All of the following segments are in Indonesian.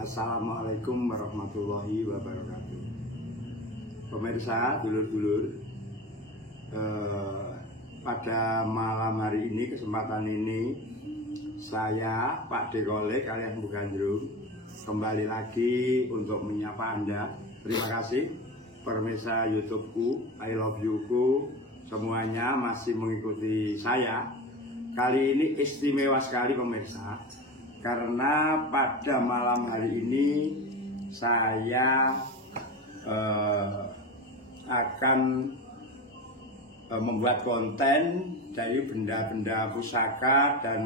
Assalamualaikum warahmatullahi wabarakatuh. Pemirsa, dulur-dulur, pada malam hari ini, kesempatan ini, saya Pak Dekolek alias Bu Gandrung kembali lagi untuk menyapa Anda. Terima kasih pemirsa YouTubeku, I love you-ku, semuanya masih mengikuti saya. Kali ini istimewa sekali pemirsa, karena pada malam hari ini saya akan membuat konten dari benda-benda pusaka dan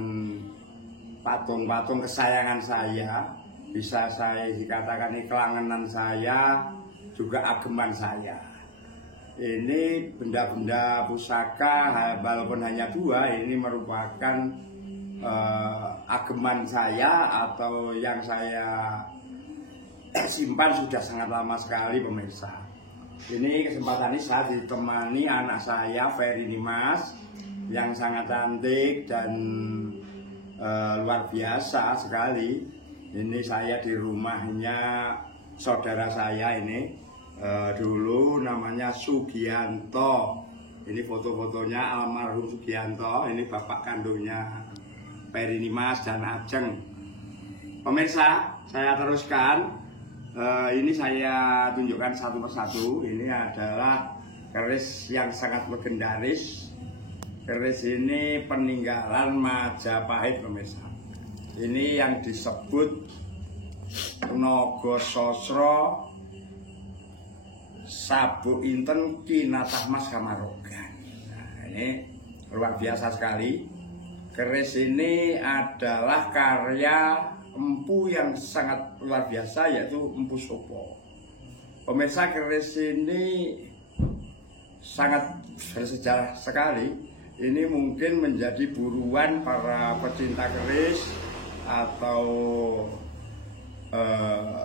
patung-patung kesayangan saya. Bisa saya dikatakan ini kelangenan saya, juga ageman saya. Ini benda-benda pusaka, walaupun hanya dua, ini merupakan ageman saya atau yang saya simpan sudah sangat lama sekali pemirsa. Ini kesempatan ini saya ditemani anak saya Ferry Dimas yang sangat cantik dan luar biasa sekali. Ini saya di rumahnya saudara saya ini, dulu namanya Sugianto. Ini foto-fotonya almarhum Sugianto, ini bapak kandungnya Ferry Dimas dan Ajeng. Pemirsa, saya teruskan. Ini saya tunjukkan satu persatu. Ini adalah keris yang sangat legendaris. Keris ini peninggalan Majapahit pemirsa. Ini yang disebut Nogososro Sabu Inten Kinatah Mas Kamarogan. Nah, ini luar biasa sekali. Keris ini adalah karya empu yang sangat luar biasa, yaitu Empu Sopo. Pemirsa, keris ini sangat bersejarah sekali. Ini mungkin menjadi buruan para pecinta keris atau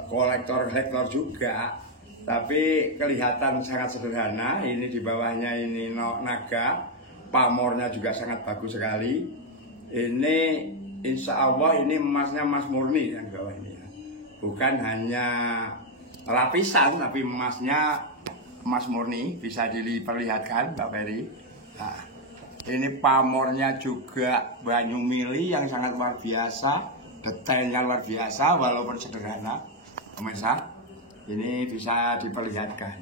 kolektor-kolektor juga. Tapi kelihatan sangat sederhana. Ini di bawahnya ini naga, pamornya juga sangat bagus sekali. Ini insya Allah ini emasnya emas murni yang bawah ini ya. Bukan hanya lapisan, tapi emasnya emas murni. Bisa diperlihatkan Pak Ferry. Nah, ini pamornya juga banyu mili yang sangat luar biasa. Detailnya luar biasa walaupun sederhana. Pemirsa, ini bisa diperlihatkan.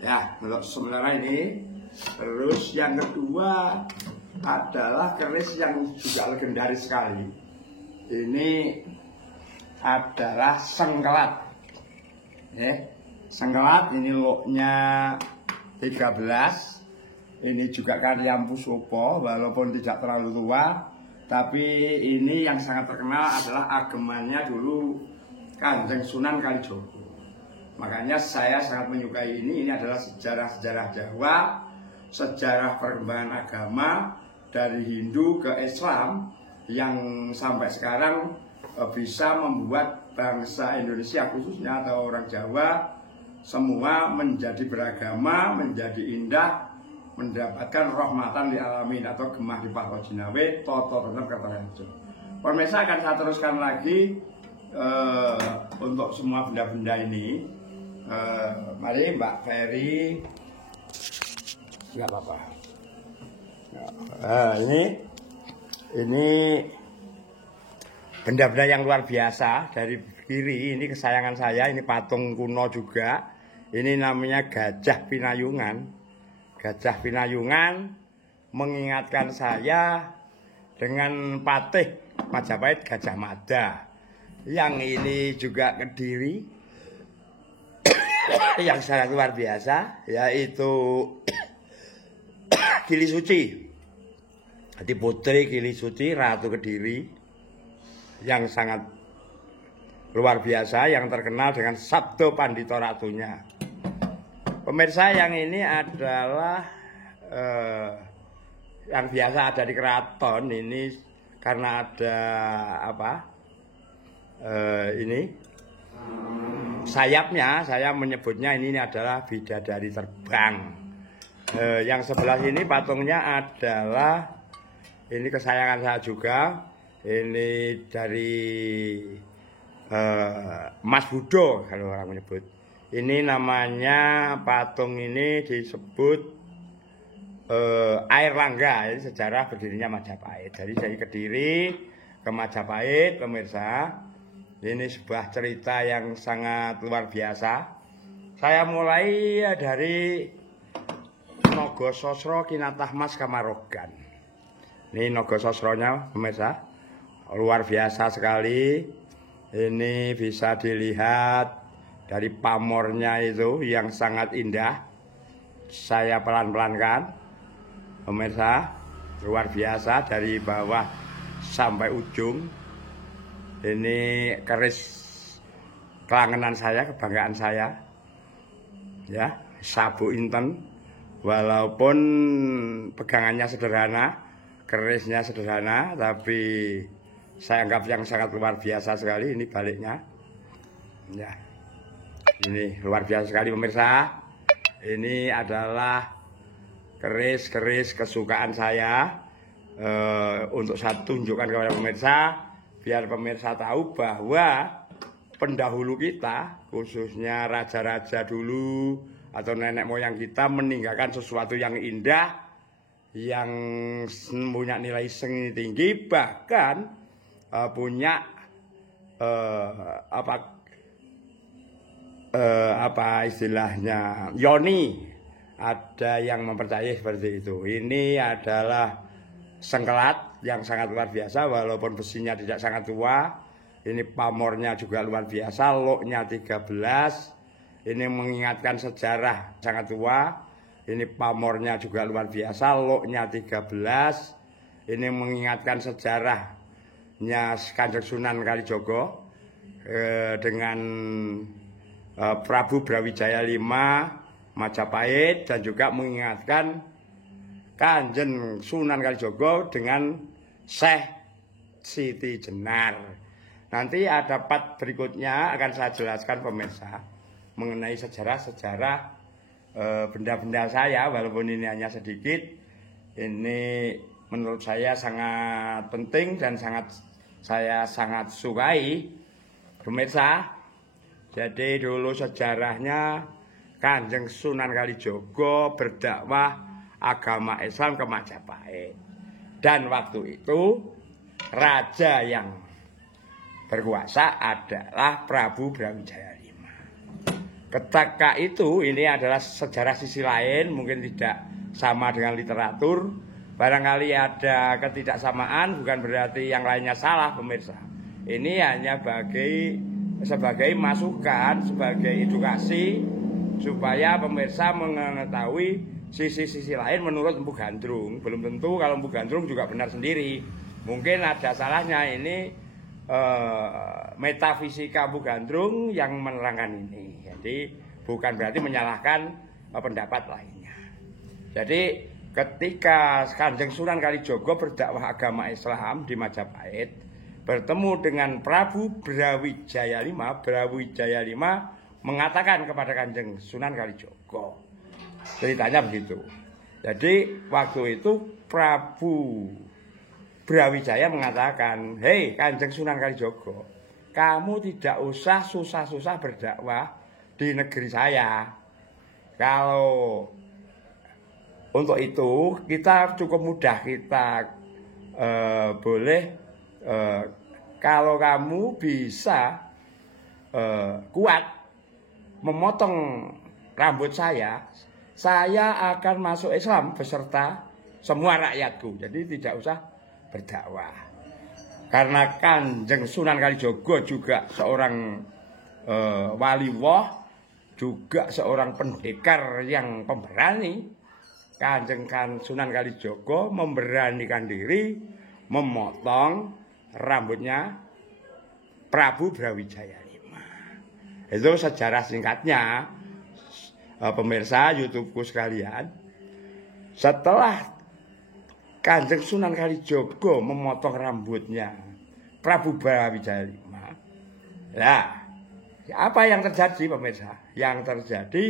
Ya, untuk sementara ini. Terus yang kedua adalah keris yang juga legendaris sekali. Ini adalah sengkelat. Sengkelat ini lotnya 13. Ini juga karya Empu Sopo, walaupun tidak terlalu tua. Tapi ini yang sangat terkenal adalah agemannya dulu Kanjeng Sunan Kalijogo. Makanya saya sangat menyukai ini. Ini adalah sejarah-sejarah Jawa, sejarah perkembangan agama dari Hindu ke Islam yang sampai sekarang bisa membuat bangsa Indonesia khususnya atau orang Jawa semua menjadi beragama, menjadi indah, mendapatkan rahmatan di alamin atau gemah di Pahwa Jinawe, toto tetap Kertaharjo. Pemirsa, akan saya teruskan lagi untuk semua benda-benda ini. Mari Mbak Ferry. Nggak apa-apa. Nah, ini benda-benda yang luar biasa. Dari kiri ini kesayangan saya, ini patung kuno juga. Ini namanya Gajah Pinayungan. Gajah Pinayungan mengingatkan saya dengan patih Majapahit Gajah Mada. Yang ini juga Kediri yang sangat luar biasa, yaitu Kili Suci. Jadi putri Kili Suci, Ratu Kediri yang sangat luar biasa, yang terkenal dengan Sabdo Pandito Ratunya. Pemirsa, yang ini adalah yang biasa ada di keraton. Ini karena ada apa? Ini sayapnya, saya menyebutnya ini adalah bidadari terbang. Yang sebelah sini patungnya adalah ini kesayangan saya juga. Ini dari Mas Budo kalau orang menyebut. Ini namanya patung ini disebut Air Langga. Ini sejarah berdirinya Majapahit. Jadi dari Kediri ke Majapahit, pemirsa. Ini sebuah cerita yang sangat luar biasa. Saya mulai dari Nogososro Kinatah Mas Kamarogan. Ini Nogososronya, pemirsa. Luar biasa sekali. Ini bisa dilihat dari pamornya itu yang sangat indah. Saya pelan-pelankan, pemirsa, luar biasa dari bawah sampai ujung. Ini keris kelangenan saya, kebanggaan saya. Ya, Sabu Inten. Walaupun pegangannya sederhana, kerisnya sederhana, tapi saya anggap yang sangat luar biasa sekali. Ini baliknya. Ya. Ini luar biasa sekali pemirsa. Ini adalah keris-keris kesukaan saya. Untuk saya tunjukkan kepada pemirsa, biar pemirsa tahu bahwa pendahulu kita, khususnya raja-raja dulu atau nenek moyang kita, meninggalkan sesuatu yang indah, yang punya nilai seni tinggi, bahkan punya apa istilahnya, yoni. Ada yang mempercayai seperti itu. Ini adalah sengkelat yang sangat luar biasa, walaupun besinya tidak sangat tua. Ini pamornya juga luar biasa, loknya 13. Ini mengingatkan sejarah sangat tua. Ini pamornya juga luar biasa, loknya 13. Ini mengingatkan sejarahnya Kanjeng Sunan Kalijogo dengan Prabu Brawijaya V Majapahit, dan juga mengingatkan Kanjeng Sunan Kalijogo dengan Syekh Siti Jenar. Nanti ada part berikutnya akan saya jelaskan pemirsa mengenai sejarah-sejarah benda-benda saya, walaupun ini hanya sedikit. Ini menurut saya sangat penting dan saya sangat sukai pemirsa. Jadi dulu sejarahnya Kanjeng Sunan Kalijogo berdakwah agama Islam ke Majapahit. Dan waktu itu raja yang berkuasa adalah Prabu Brawijaya V. Ketika itu ini adalah sejarah sisi lain, mungkin tidak sama dengan literatur. Barangkali ada ketidaksamaan, bukan berarti yang lainnya salah pemirsa. Ini hanya sebagai masukan, sebagai edukasi, supaya pemirsa mengetahui sisi-sisi lain menurut Empu Gandrung. Belum tentu kalau Empu Gandrung juga benar sendiri. Mungkin ada salahnya. Ini metafisika Empu Gandrung yang menerangkan ini. Jadi bukan berarti menyalahkan pendapat lainnya. Jadi ketika Kanjeng Sunan Kalijogo berdakwah agama Islam di Majapahit, bertemu dengan Prabu Brawijaya V, Brawijaya V mengatakan kepada Kanjeng Sunan Kalijogo. Ceritanya begitu. Jadi waktu itu Prabu Brawijaya mengatakan, "Hei Kanjeng Sunan Kalijogo, kamu tidak usah susah-susah berdakwah di negeri saya. Kalau untuk itu kita cukup mudah, kita boleh kalau kamu bisa kuat memotong rambut saya akan masuk Islam beserta semua rakyatku. Jadi tidak usah berdakwah." Karena Kanjeng Sunan Kalijogo juga seorang waliwoh, juga seorang pendekar yang pemberani. Kanjeng Sunan Kalijogo memberanikan diri memotong rambutnya Prabu Brawijaya V. Itu sejarah singkatnya, pemirsa YouTubeku sekalian. Setelah Kanjeng Sunan Kalijogo memotong rambutnya Prabu Brawijaya V, ya, apa yang terjadi pemirsa? Yang terjadi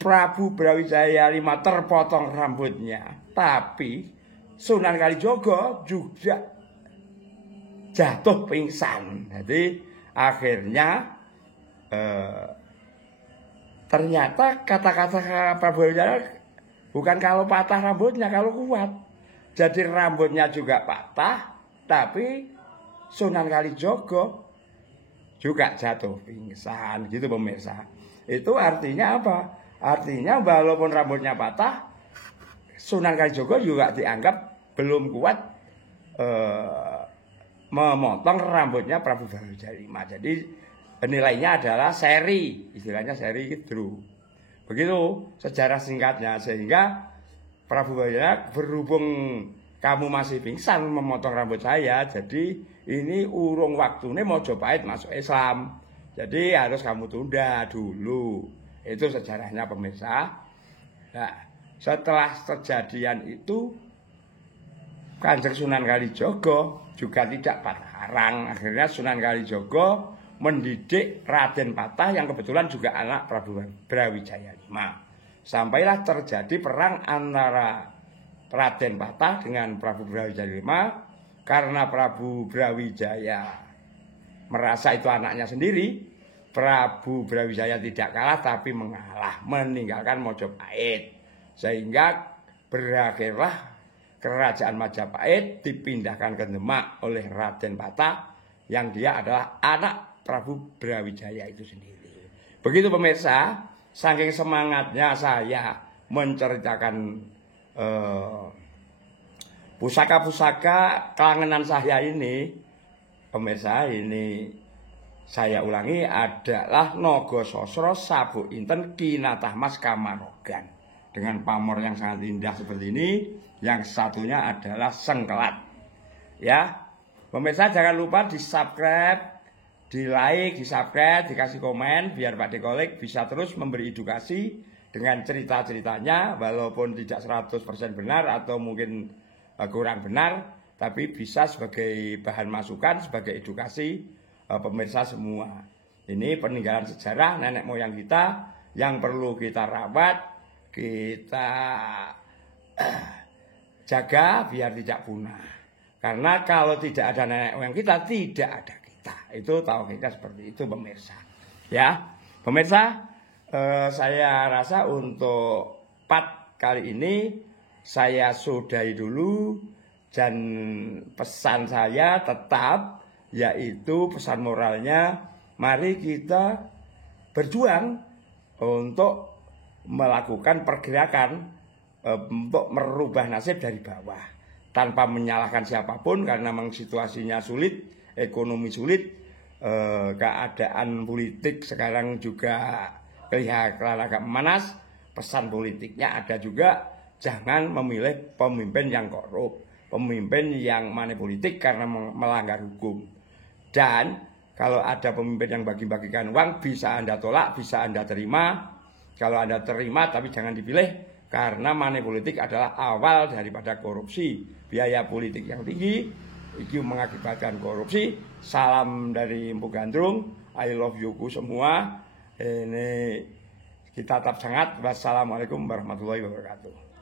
Prabu Brawijaya V terpotong rambutnya, tapi Sunan Kalijogo juga jatuh pingsan. Jadi akhirnya ternyata kata-kata Prabu Wijaya bukan kalau patah rambutnya, kalau kuat. Jadi rambutnya juga patah, tapi Sunan Kalijogo juga jatuh pingsan, gitu pemirsa. Itu artinya apa? Artinya walaupun rambutnya patah, Sunan Kalijogo juga dianggap belum kuat memotong rambutnya Prabu Brawijaya V. Jadi nilainya adalah seri, istilahnya seri gitu. Begitu sejarah singkatnya, sehingga Prabu Brawijaya berhubung kamu masih pingsan memotong rambut saya, jadi ini urung waktunya Mojopahit masuk Islam. Jadi harus kamu tunda dulu. Itu sejarahnya pemirsa. Nah, setelah kejadian itu Kanjeng Sunan Kalijogo juga tidak patah arang. Akhirnya Sunan Kalijogo mendidik Raden Patah yang kebetulan juga anak Prabu Brawijaya V. Sampailah terjadi perang antara Raden Patah dengan Prabu Brawijaya V, karena Prabu Brawijaya merasa itu anaknya sendiri. Prabu Brawijaya tidak kalah tapi mengalah, meninggalkan Mojopahit, sehingga berakhirlah kerajaan Majapahit dipindahkan ke Demak oleh Raden Patah yang dia adalah anak Prabu Brawijaya itu sendiri. Begitu pemirsa, saking semangatnya saya menceritakan pusaka-pusaka kelangenan saya ini, pemirsa, ini saya ulangi adalah Nogososro Sabuk Inten Kinatah Mas Kamarogan. Dengan pamor yang sangat indah seperti ini, yang satunya adalah Sengkelat. Ya, pemirsa jangan lupa di-subscribe, di-like, di-subscribe, dikasih komen, biar Pak Dekolik bisa terus memberi edukasi dengan cerita-ceritanya, walaupun tidak 100% benar atau mungkin kurang benar, tapi bisa sebagai bahan masukan, sebagai edukasi pemirsa semua. Ini peninggalan sejarah nenek moyang kita yang perlu kita rawat, kita jaga biar tidak punah. Karena kalau tidak ada nenek moyang kita, tidak ada kita. Itu tahu kita seperti itu pemirsa. Ya, pemirsa, saya rasa untuk part kali ini saya sudahi dulu, dan pesan saya tetap yaitu pesan moralnya, mari kita berjuang untuk melakukan pergerakan untuk merubah nasib dari bawah tanpa menyalahkan siapapun, karena memang situasinya sulit, ekonomi sulit, keadaan politik sekarang juga kelihatan agak memanas. Pesan politiknya ada juga, jangan memilih pemimpin yang korup, pemimpin yang manipolitik karena melanggar hukum. Dan kalau ada pemimpin yang bagi-bagikan uang, bisa Anda tolak, bisa Anda terima. Kalau Anda terima, tapi jangan dipilih, karena manipolitik adalah awal daripada korupsi. Biaya politik yang tinggi itu mengakibatkan korupsi. Salam dari Empu Gandrung, I love you semua. Ini kita tetap semangat. Wassalamualaikum warahmatullahi wabarakatuh.